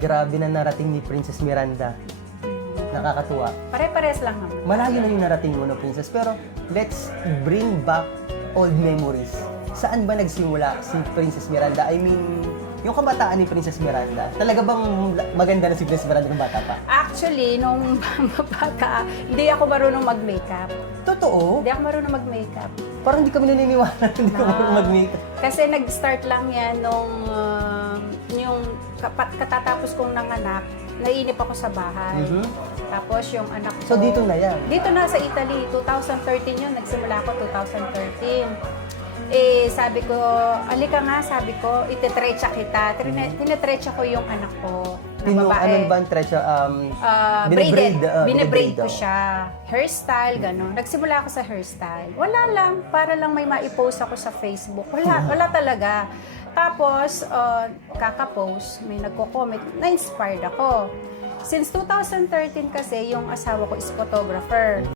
grabe na narating ni Princess Miranda. Nakakatuwa. Pare-pares lang naman. Malayo na yung narating mo, no, Princess. Pero let's bring back old memories. Saan ba nagsimula si Princess Miranda? I mean, yung kabataan ni Princess Miranda, talaga bang maganda na si Princess Miranda ng bata pa? Actually, nung bata, hindi ako marunong mag-makeup. Totoo? Hindi ako marunong mag-makeup. Parang hindi kami naniniwala hindi ka marunong mag-makeup. Kasi nag-start lang yan nung yung katatapos kong nanganak, nainip ako sa bahay. Tapos yung anak ko... So dito na yan? Dito na sa Italy. 2013 yun. Nagsimula ako 2013. Eh, sabi ko, alika nga, sabi ko, itetrecha kita. Tinetrecha ko yung anak ko na babae. Ano ba ang trecha? Braided. Binibraid Binibraid ko siya. Hairstyle, gano'n. Nagsimula ako sa hairstyle. Wala lang, para lang may ma-post ako sa Facebook. Wala talaga. Tapos, kaka-post, may nagko-comment, na-inspired ako. Since 2013 kasi, yung asawa ko is photographer.